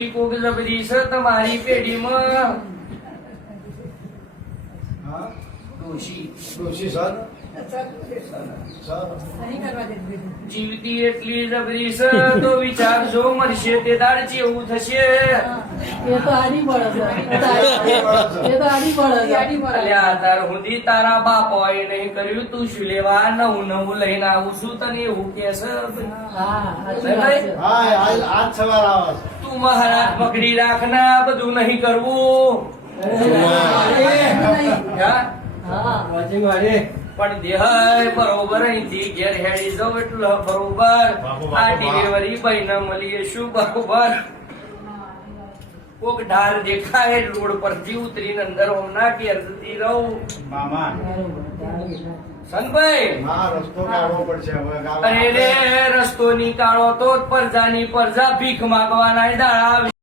કોક જબરી છે તમારી પેઢીમાં ડોશી જીવતી એટલી જબરી છે તો વિચારજો મરશે તે દાડ જેવું થશે. તાર સુધી તારા બાપોએ નહીં કર્યું તું શું લેવા નવું નવું લઈને આવું છું તને એવું કે તું મહારાજ પકડી રાખના બધું નહીં કરવું. પણ દેહાય બરોબર અહીંથી ઘેર હેડી જાવ એટલે બરોબર આ ડિલિવરી ભાઈને મળીએ શું બરોબર કોક ઢાલ દેખાય રોડ પરથી ઉતરીને અંદર હોમના ઘેર જતી રહું. સંતભાઈ અરે રે રસ્તો નીકાળો તો પ્રજાની પ્રજા ભીખ માંગવાના દાડા